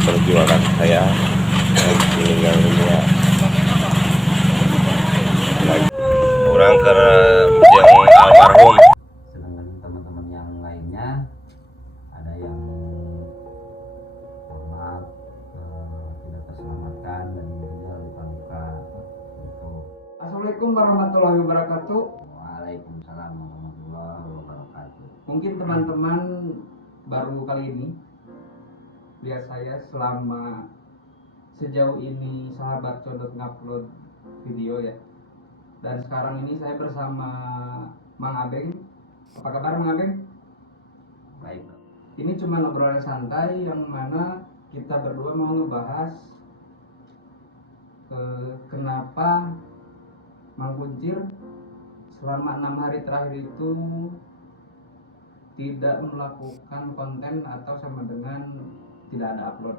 perjuangan saya meninggal dunia. Kurang karena yang almarhum. Sedangkan teman-teman yang lainnya ada yang maaf tidak terselamatkan dan juga luka-luka gitu. Assalamualaikum warahmatullahi wabarakatuh. Waalaikumsalam warahmatullahi wabarakatuh. Mungkin teman-teman baru kali ini lihat saya selama sejauh ini sahabat Codot ngupload video ya. Dan sekarang ini saya bersama Mang Abeng. Apa kabar Mang Abeng? Baik. Ini cuma obrolan santai yang mana kita berdua mau ngebahas kenapa Mang Kuncir selama 6 hari terakhir itu tidak melakukan konten atau sama dengan tidak ada upload.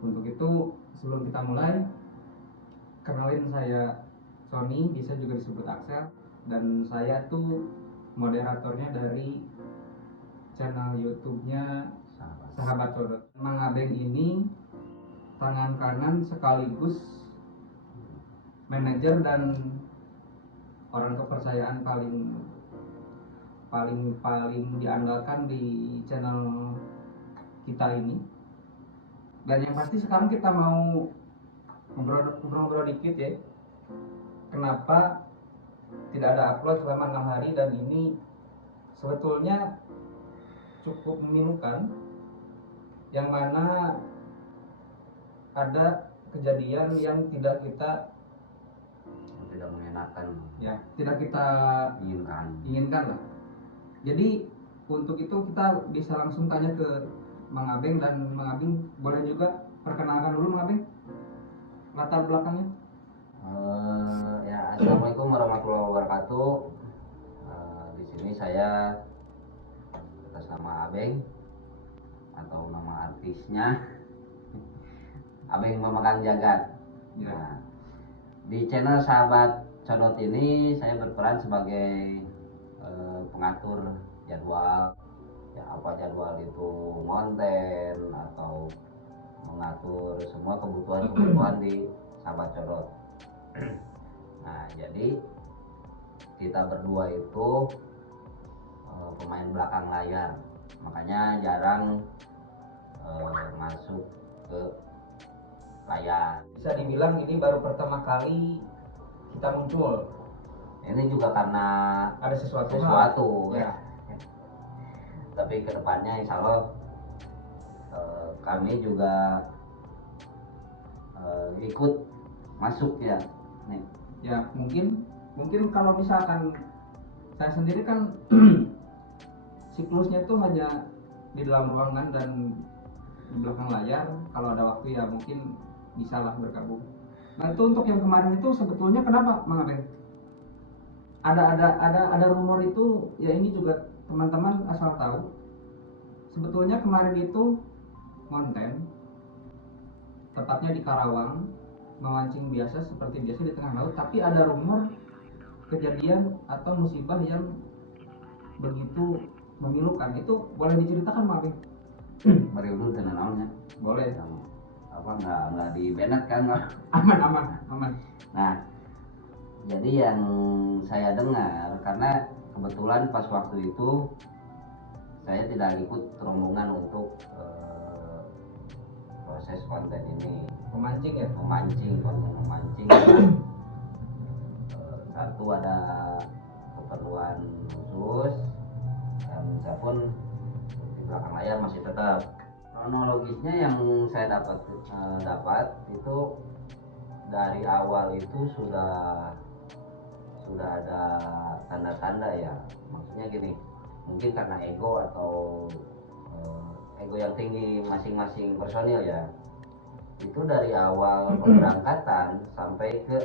Untuk itu sebelum kita mulai, kenalin saya Sony, bisa juga disebut Axel, dan saya tuh moderatornya dari channel YouTube-nya Sahabat Codot. Mang Abeng ini tangan kanan sekaligus manajer dan orang kepercayaan paling diandalkan di channel kita ini. Dan yang pasti sekarang kita mau ngobrol dikit ya, kenapa tidak ada upload selama 6 hari, dan ini sebetulnya cukup memilukan, yang mana ada kejadian yang tidak mengenakan ya, tidak kita inginkan lah. Jadi untuk itu kita bisa langsung tanya ke Mang Abeng, dan Mang Abeng boleh juga perkenalkan dulu Mang Abeng latar belakangnya. Ya, assalamualaikum warahmatullahi wabarakatuh. Di sini saya atas nama Abeng atau nama artisnya Abeng Memegang Jagat. Ya. Nah, di channel Sahabat Codot ini saya berperan sebagai pengatur jadwal. Ya, apa jadwal itu konten atau mengatur semua kebutuhan di Sahabat Codot. Nah, jadi kita berdua itu pemain belakang layar, makanya jarang masuk ke layar. Bisa dibilang ini baru pertama kali kita muncul. Ini juga karena Ada sesuatu ya. Tapi kedepannya insya Allah kami juga ikut masuk ya nih. Ya mungkin kalau misalkan saya sendiri kan siklusnya tuh hanya di dalam ruangan dan di belakang layar. Kalau ada waktu ya mungkin bisalah bergabung. Nah itu untuk yang kemarin itu sebetulnya kenapa Mang Abeng? Ada rumor itu ya, ini juga teman-teman asal tahu. Sebetulnya kemarin itu konten tepatnya di Karawang, memancing biasa seperti biasa di tengah laut, tapi ada rumor kejadian atau musibah yang begitu memilukan. Itu boleh diceritakan Mang Abeng? Meriudu dengan naonnya Boleh. Apa nggak di banned kan? Aman. Nah, jadi yang saya dengar, karena kebetulan pas waktu itu saya tidak ikut rombongan untuk proses konten ini, Memancing ya? konten memancing. Satu ada keperluan khusus, dan saya pun di belakang layar masih tetap. Kronologisnya yang saya dapat itu dari awal itu sudah ada tanda-tanda ya. Maksudnya gini, mungkin karena ego atau ego yang tinggi masing-masing personil ya. Itu dari awal pemberangkatan sampai ke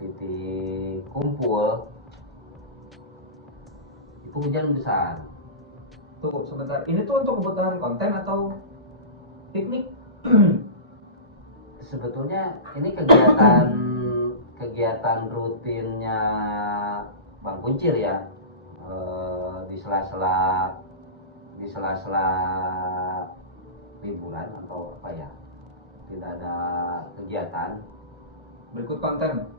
titik kumpul itu hujan besar. Tuh sebentar, ini tuh untuk kebutuhan konten atau piknik? Sebetulnya ini kegiatan rutinnya Bang Kuncir ya. Di sela-sela liburan atau apa ya, tidak ada kegiatan, Berikut konten.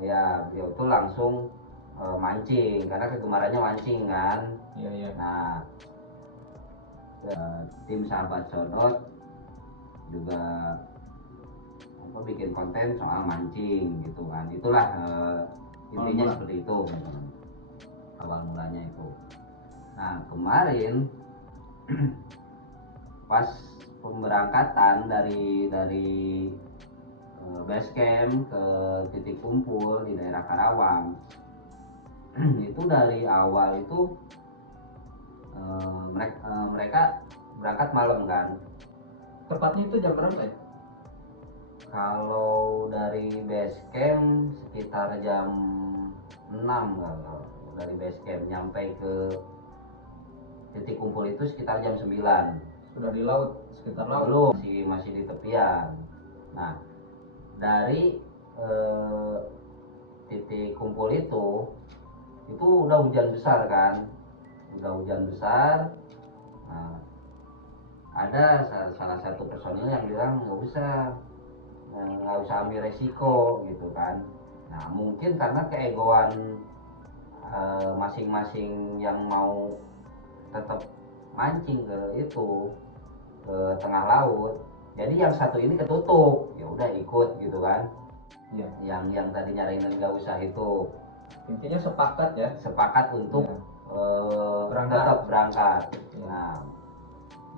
ya beliau tuh langsung mancing karena kegemarannya mancing kan. Iya. Nah, tim sahabat sodot juga bikin konten soal mancing gitu kan. Itulah intinya Awal seperti itu teman-teman. Awal mulanya itu. Nah, kemarin pas pemberangkatan dari base camp ke titik kumpul di daerah Karawang itu dari awal itu mereka berangkat malam kan. Tepatnya itu jam berapa ya? Kalau dari base camp sekitar jam 6 kalau dari base camp nyampe ke titik kumpul itu sekitar jam 9. Sudah di laut, sekitar laut. Belum, masih di tepian. Nah, dari titik kumpul itu udah hujan besar kan. Nah, ada salah satu personil yang bilang nggak usah ambil resiko gitu kan. Nah, mungkin karena keegoan masing-masing yang mau tetap mancing ke tengah laut, jadi yang satu ini ketutup, ya udah ikut gitu kan. Iya. Yang tadi nyarain nggak usah itu Intinya sepakat untuk Berangkat. tetap berangkat. Iya. Nah,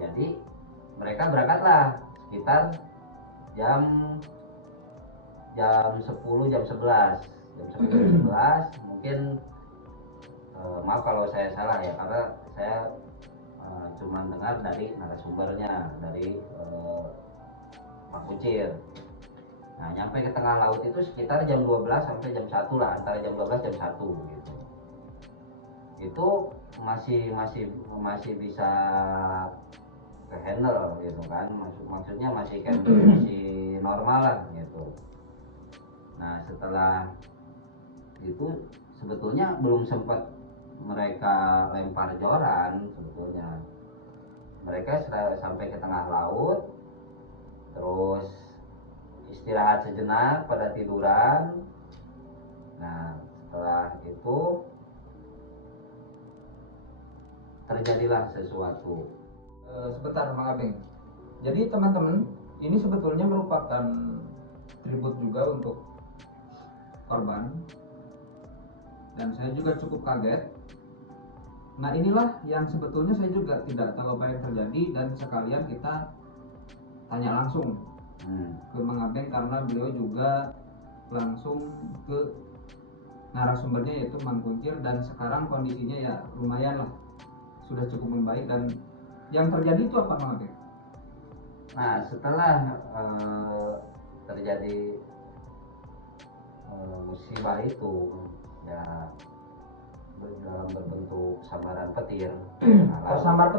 jadi mereka berangkatlah sekitar jam 10 jam 11 mungkin. Maaf kalau saya salah ya, karena saya cuma dengar dari narasumbernya, dari Pak Kucir. Nah, nyampe ke tengah laut itu sekitar jam 12 sampai jam 1 lah, antara jam 12 jam 1 gitu. Itu masih bisa ke handle gitu kan, maksudnya masih normal lah gitu. Nah, setelah itu sebetulnya belum sempat mereka lempar joran. Sebetulnya mereka sampai ke tengah laut, terus istirahat sejenak pada tiduran. Nah, setelah itu terjadilah sesuatu. Sebentar Mang Abeng. Jadi teman-teman, ini sebetulnya merupakan tribut juga untuk korban, dan saya juga cukup kaget. Nah, inilah yang sebetulnya saya juga tidak tahu apa yang terjadi, dan sekalian kita tanya langsung ke Mang Abeng karena beliau juga langsung ke narasumbernya yaitu Mang Kuncir, dan sekarang kondisinya ya lumayan lah, sudah cukup membaik. Dan yang terjadi itu apa Mang Abeng? Nah, setelah terjadi musibah itu ya dalam berbentuk sambaran petir. Tersambar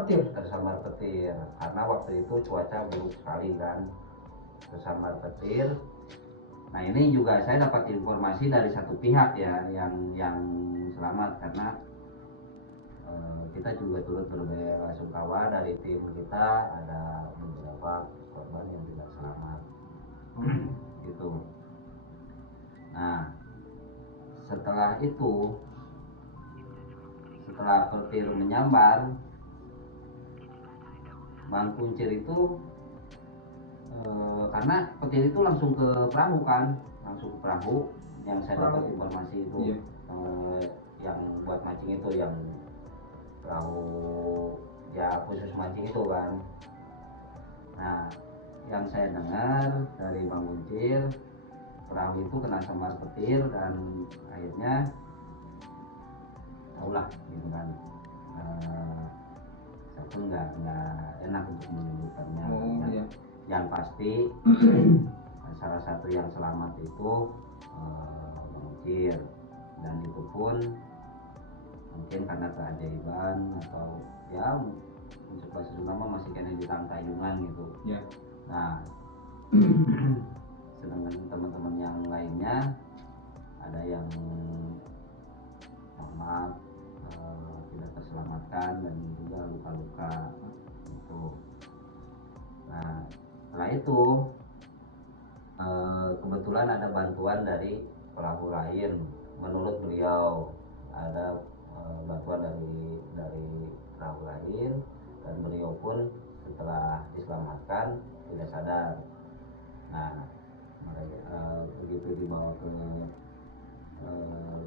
petir karena waktu itu cuaca buruk sekali kan, tersambar petir. Nah, ini juga saya dapat informasi dari satu pihak ya yang selamat, karena kita juga turut berbela-sungkawa dari tim kita, ada beberapa korban yang tidak selamat gitu. Nah, setelah petir menyambar, Bang Kuncir itu karena petir itu langsung ke perahu yang saya dapat informasi itu. Iya. Yang buat mancing itu, yang perahu ya khusus mancing itu kan. Nah, yang saya dengar dari Bang Kuncir, perahu itu kena sambar petir dan akhirnya taulah gitu kan. Saya pun nggak enak untuk menyebutkannya. Iya. Yang pasti salah satu yang selamat itu Bang Kuncir, dan itu pun mungkin karena keajaiban atau ya untuk bahasa Sunda masih kena di tayungan gitu. Ya. Nah, sedangkan teman-teman yang lainnya ada yang maaf tidak terselamatkan dan juga luka-luka gitu. Karena itu kebetulan ada bantuan dari pelaku lain. Menurut beliau ada bantuan dari pelaku lain, dan beliau pun setelah diselamatkan tidak sadar. Nah, begitu dibawa ke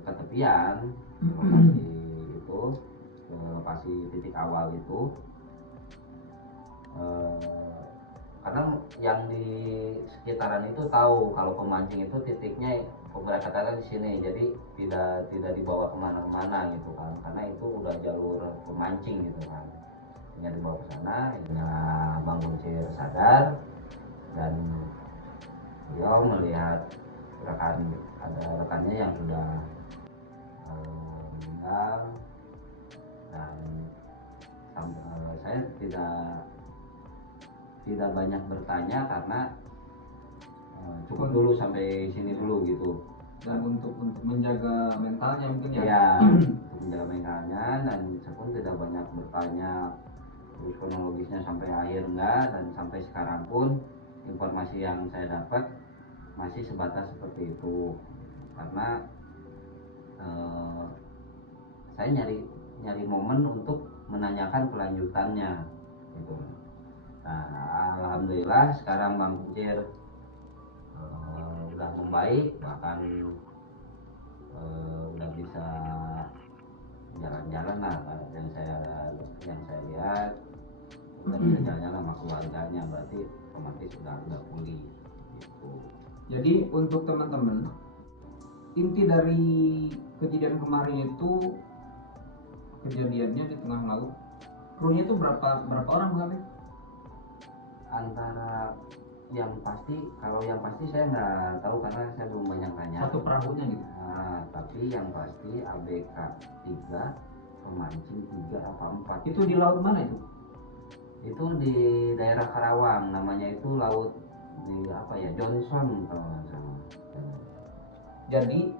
tepian lokasi itu, ke lokasi titik awal itu, karena yang di sekitaran itu tahu kalau pemancing itu titiknya keberangkatan di sini, jadi tidak dibawa kemana-mana gitu kan, karena itu udah jalur pemancing gitu kan. Hanya dibawa ke sana, hingga Bang Kuncir sadar, dan beliau melihat ada rekannya yang sudah meninggal, dan saya tidak banyak bertanya karena cukup dulu sampai sini dulu gitu. Dan untuk menjaga mentalnya mungkin ya. Ya, untuk menjaga mentalnya, dan saya pun tidak banyak bertanya terus kronologisnya sampai akhir enggak, dan sampai sekarang pun informasi yang saya dapat masih sebatas seperti itu. Karena saya nyari momen untuk menanyakan kelanjutannya gitu. Nah, alhamdulillah sekarang Bang Kuncir udah membaik, bahkan udah bisa jalan-jalan lah, yang saya lihat udah bisa jalan-jalan sama keluarganya, berarti otomatis udah pulih gitu. Jadi untuk teman-teman, inti dari kejadian kemarin itu, kejadiannya di tengah laut, krunya itu berapa orang Bang Habib? Antara yang pasti, kalau yang pasti saya nggak tahu karena saya belum banyak tanya. Satu perahunya gitu. Nah, tapi yang pasti ABK 3, pemancing 3 apa 4. Itu di laut mana itu? Itu di daerah Karawang, namanya itu laut di apa ya, Johnson kalau nggak salah. Jadi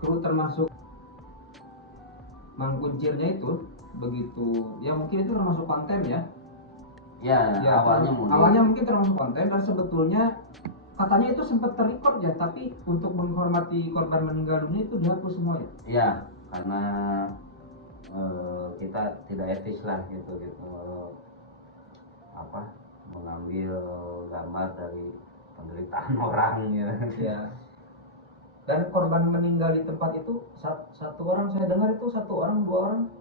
kru termasuk Mang Kuncirnya itu begitu ya, mungkin itu termasuk konten ya. Ya, Ya, awalnya mungkin termasuk konten, dan sebetulnya katanya itu sempat terrecord ya, tapi untuk menghormati korban meninggal dunia itu dihapus semua ya. Iya, karena kita tidak etis lah gitu apa, mengambil gambar dari penderitaan orang gitu. Ya. Dan korban meninggal di tempat itu satu orang, saya dengar itu satu orang, 2 orang.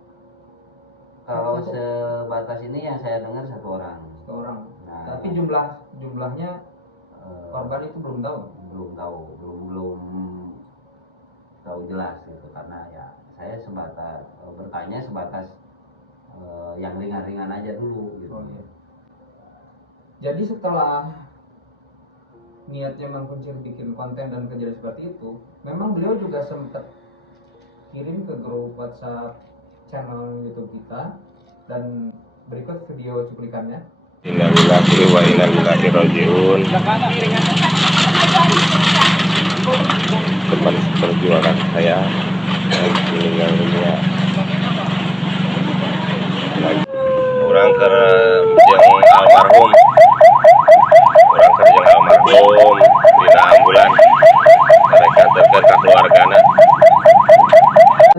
Kalau Satu. sebatas ini yang saya dengar 1 orang. 1 orang. Nah, Tapi jumlahnya korban itu belum tahu. Belum tahu jelas gitu, karena ya saya sebatas bertanya sebatas yang ringan-ringan aja dulu gitu. Oh, iya. Jadi setelah niatnya Mang Kuncir bikin konten dan kejadian seperti itu, memang beliau juga sempat kirim ke grup WhatsApp channel YouTube kita, dan berikut video cuplikannya. Innalillahi wa inna ilaihi raji'un. Teman perjuangan saya yang meninggal dunia. Orang ke yang almarhum, dina ambulan mereka terkait ke keluargana.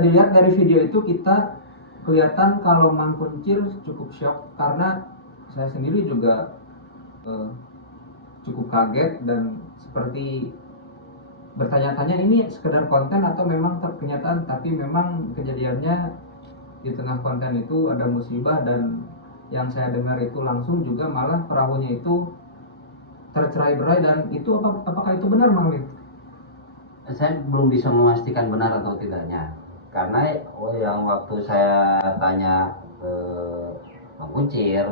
Dilihat dari video itu kita kelihatan kalau Mang Kuncir cukup shock, karena saya sendiri juga cukup kaget dan seperti bertanya-tanya ini sekedar konten atau memang kenyataan. Tapi memang kejadiannya di tengah konten itu ada musibah, dan yang saya dengar itu langsung juga malah perahunya itu tercerai-berai. Dan itu apakah itu benar, Mang Habib? Saya belum bisa memastikan benar atau tidaknya, karena yang waktu saya tanya ke Bang Kuncir,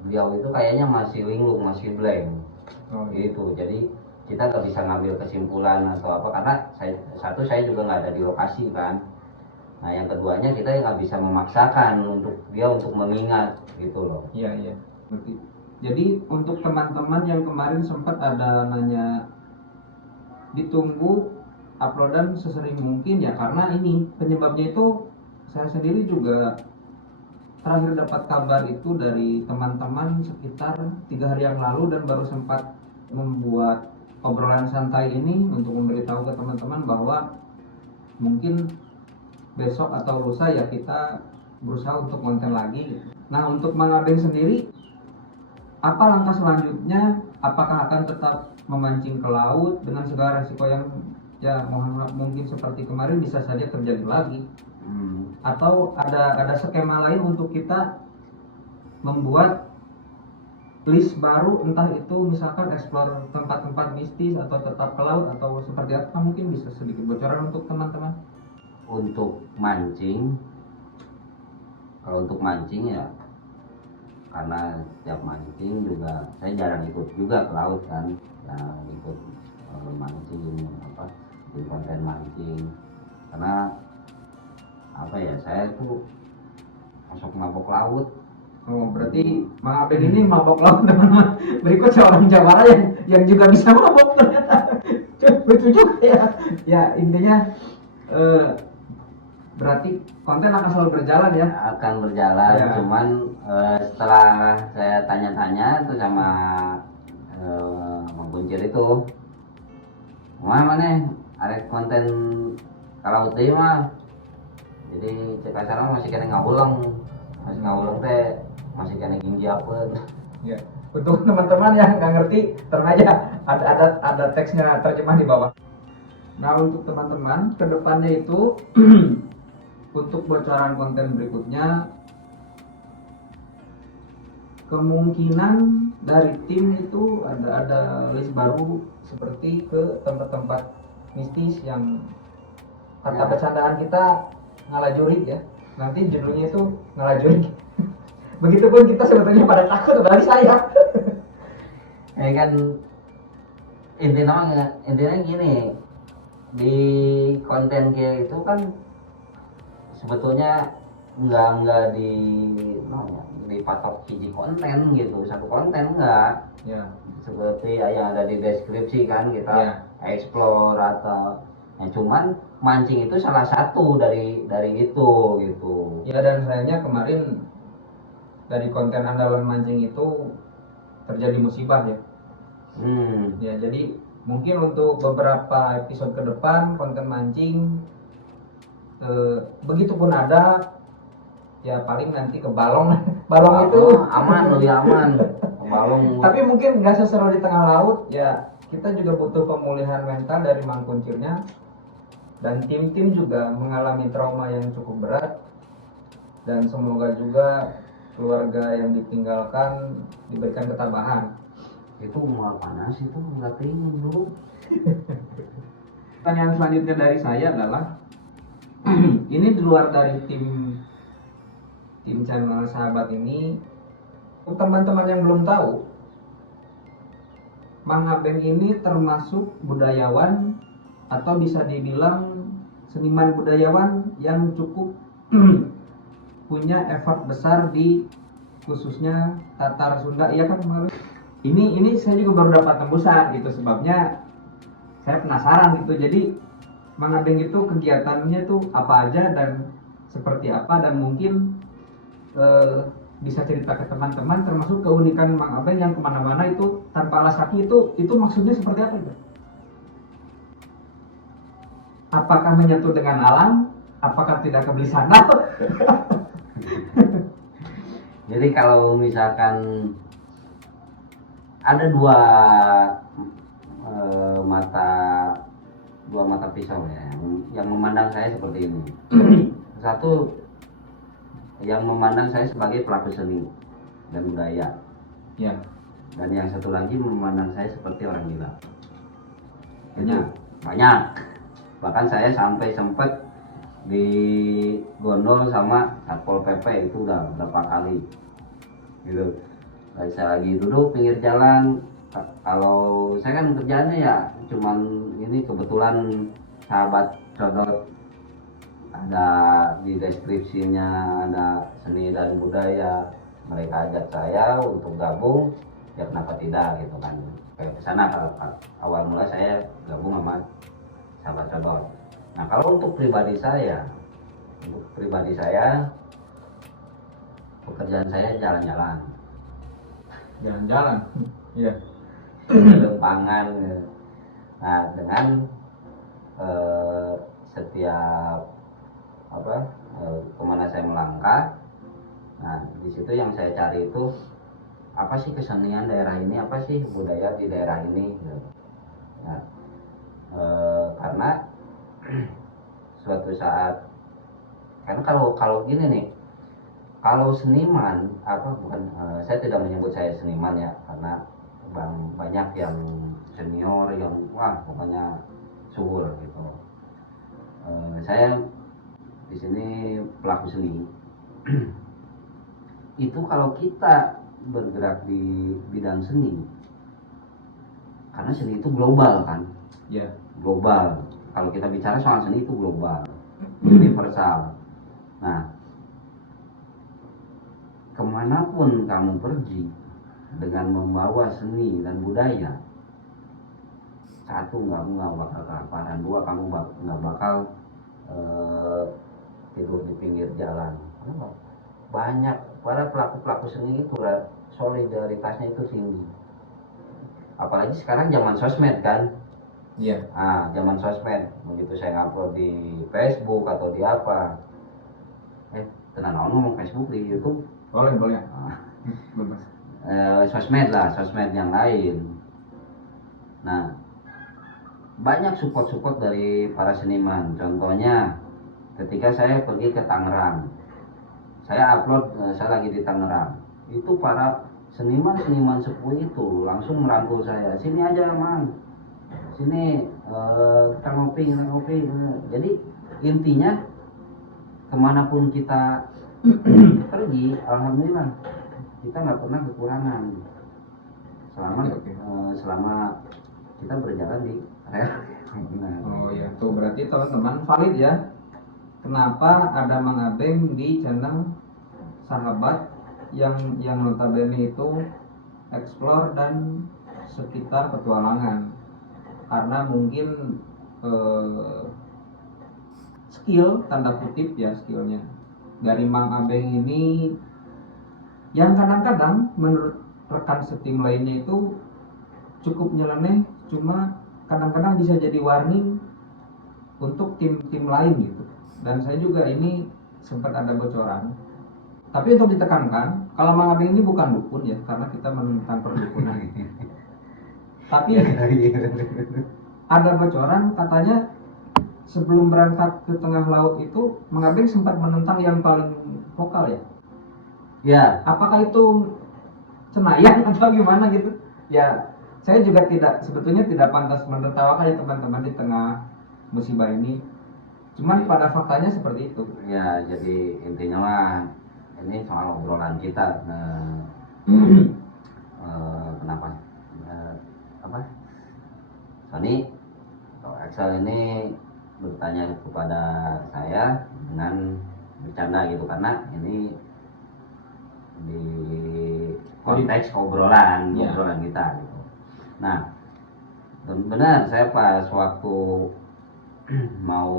beliau itu kayaknya masih linglung, masih blank gitu. Jadi kita nggak bisa ngambil kesimpulan atau apa, karena saya juga nggak ada di lokasi kan. Nah, yang keduanya kita nggak bisa memaksakan untuk dia untuk mengingat gitu loh. Iya. Jadi untuk teman-teman yang kemarin sempat ada nanya, ditunggu uploadan sesering mungkin ya, karena ini penyebabnya itu saya sendiri juga terakhir dapat kabar itu dari teman-teman sekitar 3 hari yang lalu, dan baru sempat membuat obrolan santai ini untuk memberitahu ke teman-teman bahwa mungkin besok atau lusa ya kita berusaha untuk konten lagi. Nah, untuk Mang Abeng sendiri, apa langkah selanjutnya? Apakah akan tetap memancing ke laut dengan segala resiko yang ya mohon maaf mungkin seperti kemarin bisa saja terjadi lagi? Atau ada skema lain untuk kita membuat list baru, entah itu misalkan explore tempat-tempat mistis atau tetap ke laut atau seperti apa? Mungkin bisa sedikit bocoran untuk teman-teman. Untuk mancing, kalau untuk mancing ya karena setiap mancing juga saya jarang ikut juga ke laut kan, jarang ikut mancing apa di konten mancing, karena apa ya, saya tuh masuk mabok laut. Oh, berarti Mang Abeng ini mabok laut, teman-teman. Berikut seorang jawara yang juga bisa mabok ternyata. Lucu juga ya. Ya, intinya berarti konten akan selalu berjalan ya. Akan berjalan ya. Cuman setelah saya tanya-tanya tuh sama Mang Kuncir itu, mana arek konten kalau teh mah, jadi cek acara masih kena ngawulang teh, masih kena ginggi apa ya. Untuk teman-teman yang nggak ngerti, tenang aja, ada teksnya terjemah di bawah. Nah, untuk teman-teman kedepannya itu untuk bocoran konten berikutnya, kemungkinan dari tim itu ada list baru seperti ke tempat-tempat mistis yang kata bercandaan kita ngalajurik ya. Nanti judulnya itu ngalajurik. Begitupun kita sebetulnya pada takut dari saya. Ya kan, intinya gini, di konten kayak itu kan sebetulnya nggak dipatok hiji konten gitu, satu konten enggak Ya. Seperti yang ada di deskripsi kan, kita Ya. explore atau ya, cuman mancing itu salah satu dari itu gitu Ya, dan sayangnya kemarin dari konten andalan mancing itu terjadi musibah ya. Ya, jadi mungkin untuk beberapa episode ke depan konten mancing begitupun ada ya paling nanti ke balong itu aman, lebih aman ke balong. Tapi mungkin nggak seseru di tengah laut ya. Kita juga butuh pemulihan mental dari Mang Kuncirnya, dan tim-tim juga mengalami trauma yang cukup berat, dan semoga juga keluarga yang ditinggalkan diberikan ketabahan. Itu mau panas itu nggak pengen dulu. Pertanyaan selanjutnya dari saya adalah ini di luar dari tim channel sahabat ini, untuk teman-teman yang belum tahu, Mang Abeng ini termasuk budayawan atau bisa dibilang seniman budayawan yang cukup punya effort besar di khususnya Tatar Sunda, iya kan Mang Abeng? Ini saya juga baru dapat tembusan gitu, sebabnya saya penasaran gitu. Jadi Mang Abeng itu kegiatannya tuh apa aja dan seperti apa, dan mungkin bisa cerita ke teman-teman termasuk keunikan Mang Abeng yang kemana-mana itu tanpa alas kaki itu maksudnya seperti apa ya? Apakah menyatu dengan alam? Apakah tidak kebeli sandal? Jadi kalau misalkan ada dua mata pisau ya, yang memandang saya seperti ini. Satu yang memandang saya sebagai pelaku seni dan budaya, Ya. dan yang satu lagi memandang saya seperti orang gila. Banyak. Bahkan saya sampai sempat digondol sama Satpol PP itu udah berapa kali gitu. Saya lagi duduk pinggir jalan, kalau saya kan kerjaannya ya cuman ini, kebetulan sahabat Codot ada di deskripsinya ada seni dan budaya, mereka ajak saya untuk gabung, ya kenapa tidak gitu kan. Kayak kesana awal mula saya gabung sama sahabat Codot. Nah, kalau untuk pribadi saya pekerjaan saya jalan-jalan, Jalan-jalan. Iya. lempangan. Nah, dengan setiap kemana saya melangkah, nah di situ yang saya cari itu apa sih kesenian daerah ini, apa sih budaya di daerah ini gitu. Nah, karena suatu saat, karena kalau gini nih, kalau seniman saya tidak menyebut saya seniman ya, karena banyak yang senior yang wah pokoknya subur gitu. Saya di sini pelaku seni. Itu kalau kita bergerak di bidang seni, karena seni itu global kan. Iya. Global, kalau kita bicara soal seni itu global, universal. Nah, kemanapun kamu pergi dengan membawa seni dan budaya, satu nggak bakal kelaparan, dua kamu nggak bakal tidur di pinggir jalan. Kenapa? Banyak para pelaku seni itu solidaritasnya itu tinggi, apalagi sekarang zaman sosmed kan. Iya. Zaman sosmed, begitu saya ngupload di Facebook atau di apa, tenang ngomong Facebook, di YouTube, Boleh. Bebas. sosmed yang lain. Nah, banyak support dari para seniman. Contohnya ketika saya pergi ke Tangerang, saya upload saya lagi di Tangerang, itu para seniman sepuh itu langsung merangkul saya, sini aja Mang, sini kita ngopi. Jadi intinya kemanapun kita pergi, alhamdulillah kita nggak pernah kekurangan selama kita berjalan di rel. Oh ya, tuh berarti teman-teman valid ya. Kenapa ada Mang Abeng di channel Sahabat yang notabene itu explore dan sekitar petualangan? Karena mungkin skill, tanda kutip ya, skillnya dari Mang Abeng ini yang kadang-kadang menurut rekan setim lainnya itu cukup nyeleneh, cuma kadang-kadang bisa jadi warning untuk tim-tim lain gitu. Dan saya juga ini sempat ada bocoran, tapi untuk ditekankan, kalau Mang Abeng ini bukan dukun ya, karena kita menentang perdukunan. Tapi ada bocoran katanya sebelum berangkat ke tengah laut itu Mang Abeng sempat menentang yang paling vokal ya. Ya, Apakah itu cenayang atau gimana gitu? Ya, saya juga sebetulnya tidak pantas menertawakan ya teman-teman di tengah musibah ini. Cuman pada faktanya seperti itu. ya, jadi intinya mah ini soal obrolan kita. Kenapa? Sony atau Axel ini bertanya kepada saya dengan bercanda gitu, karena ini di konteks obrolan kita gitu. Nah, benar saya pas waktu mau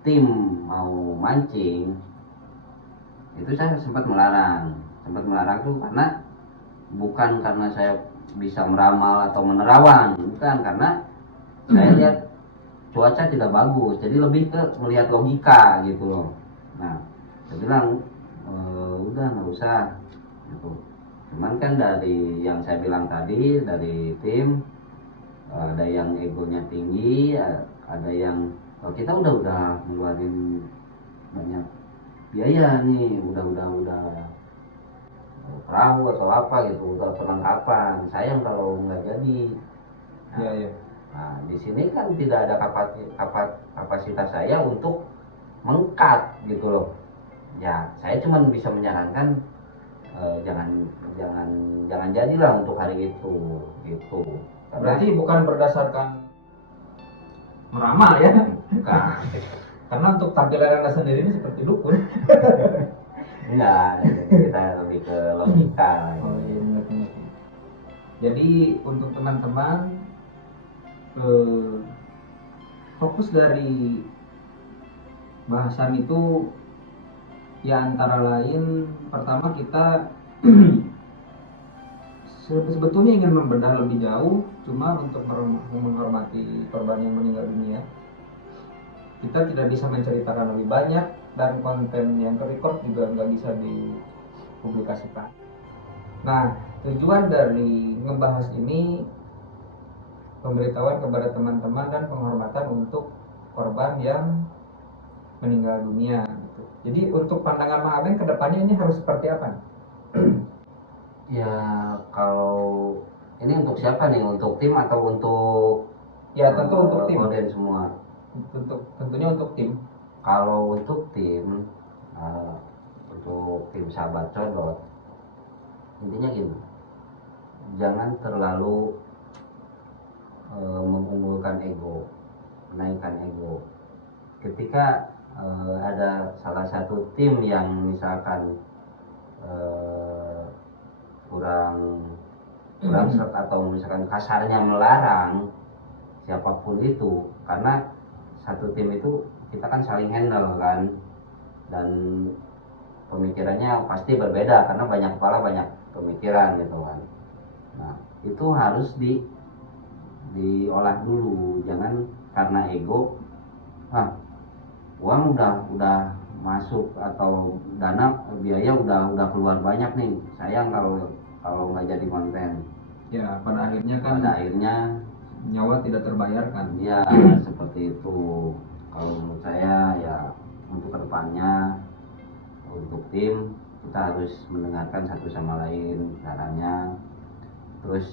tim mau mancing itu saya sempat melarang tuh, karena bukan karena saya bisa meramal atau menerawang, bukan, karena saya lihat cuaca tidak bagus, jadi lebih ke melihat logika gitu loh. Nah, saya bilang udah nggak usah gitu. Cuman kan dari yang saya bilang tadi, dari tim ada yang egonya tinggi, ada yang kita udah ngeluarin banyak biaya nih, udah perahu atau apa gitu, udah perlengkapan, sayang kalau nggak jadi. Iya. Nah, di sini kan tidak ada kapasitas saya untuk mengkat gitu loh. Ya, saya cuma bisa menyarankan jangan jadilah untuk hari itu gitu. Berarti bukan berdasarkan meramal ya? Bukan. Karena untuk tampilan Anda sendiri ini seperti dukun. Enggak, kita lebih ke logika. Oh iya, ngerti. Jadi untuk teman-teman fokus dari bahasan itu Ya antara lain pertama kita sebetulnya ingin membedah lebih jauh, cuma untuk menghormati korban yang meninggal dunia kita tidak bisa menceritakan lebih banyak, dan konten yang ke-record juga nggak bisa dipublikasikan. Nah, tujuan dari ngebahas ini pemberitahuan kepada teman-teman dan penghormatan untuk korban yang meninggal dunia gitu. Jadi untuk pandangan Mang Abeng ke depannya ini harus seperti apa? Ya kalau ini untuk siapa nih? Untuk tim atau untuk Ya tentu untuk tim. Koden semua? Tentunya untuk tim. Kalau untuk tim, untuk tim sahabat codot, intinya gini, jangan terlalu mengunggulkan ego, menaikkan ego. Ketika ada salah satu tim yang misalkan kurang serta atau misalkan kasarnya melarang siapapun itu, karena satu tim itu kita kan saling handle kan, dan pemikirannya pasti berbeda karena banyak kepala banyak pemikiran gitu kan. Nah itu harus diolah dulu, jangan karena ego, uang udah masuk atau dana biaya udah keluar banyak nih, sayang kalau nggak jadi konten. Ya pada akhirnya kan nyawa tidak terbayarkan. Ya seperti itu. Kalau menurut saya ya untuk kedepannya untuk tim kita harus mendengarkan satu sama lain caranya. Terus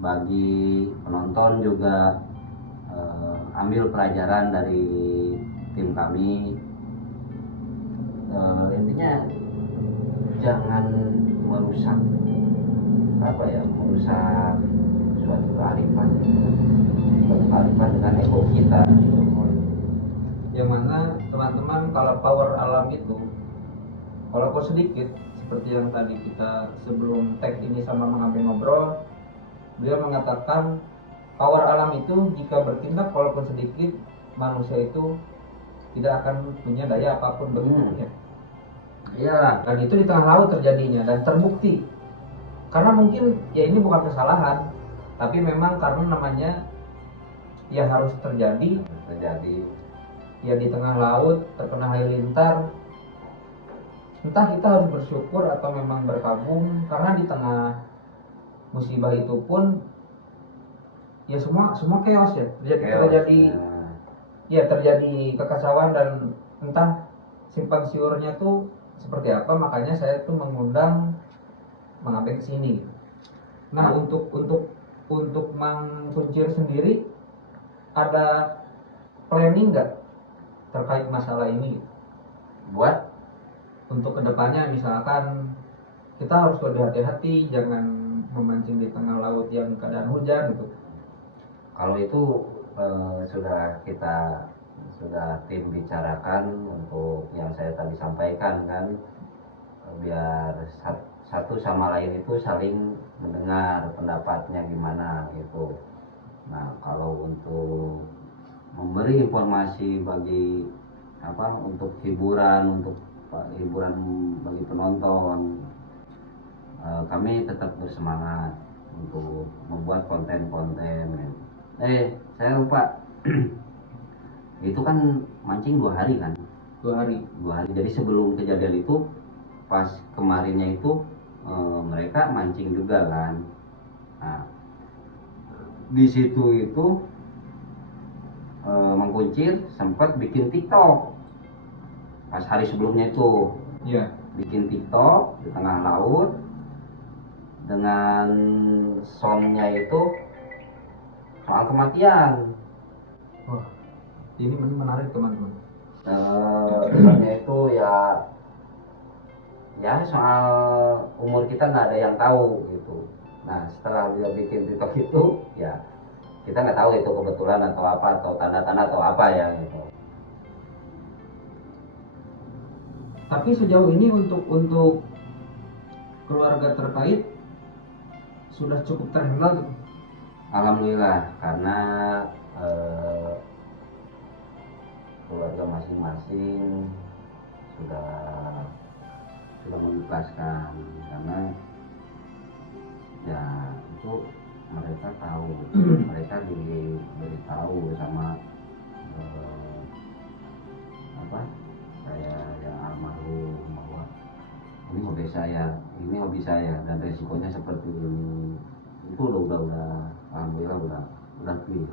bagi penonton juga ambil pelajaran dari tim kami. Intinya jangan merusak suatu kearifan dengan ego kita. Yang mana teman-teman kalau power alam itu walaupun sedikit, seperti yang tadi kita sebelum tag ini sama Mang Abeng ngobrol, beliau mengatakan power alam itu jika bertindak walaupun sedikit, manusia itu tidak akan punya daya apapun bentuknya. Iya. Dan itu di tengah laut terjadinya dan terbukti. Karena mungkin ya ini bukan kesalahan, tapi memang karena namanya ya harus terjadi. Ya di tengah laut terkena halilintar. Entah kita harus bersyukur atau memang berkabung, karena di tengah musibah itu pun ya semua chaos ya. Terjadi kekacauan, dan entah simpang siurnya tuh seperti apa, makanya saya tuh mengundang Mang Abeng ke sini. Nah, untuk Mang Kuncir sendiri ada planning nggak terkait masalah ini? Buat untuk kedepannya misalkan kita harus lebih hati-hati, jangan memancing di tengah laut yang keadaan hujan gitu. Kalau itu sudah tim bicarakan untuk yang saya tadi sampaikan kan, biar satu sama lain itu saling mendengar pendapatnya gimana gitu. Nah kalau untuk memberi informasi untuk hiburan bagi penonton, kami tetap bersemangat untuk membuat konten-konten. Saya lupa itu kan mancing 2 hari kan? 2 hari. Jadi sebelum kejadian itu, pas kemarinnya itu mereka mancing juga kan. Nah, di situ itu Mang Kuncir sempat bikin TikTok pas hari sebelumnya itu. Iya. Bikin TikTok di tengah laut dengan soundnya itu soal kematian. Wah, ini menarik teman-teman. Soalnya itu ya soal umur kita nggak ada yang tahu gitu. Nah setelah dia bikin TikTok itu, ya kita nggak tahu itu kebetulan atau apa, atau tanda-tanda atau apa ya gitu. Tapi sejauh ini untuk keluarga terkait sudah cukup terhandle gitu. Alhamdulillah, karena keluarga masing-masing sudah mengikhlaskan, karena ya itu mereka tahu, mereka diberitahu sama saya yang almarhum bahwa ini hobi saya dan resikonya seperti ini. Itu alhamdulillah udah clear.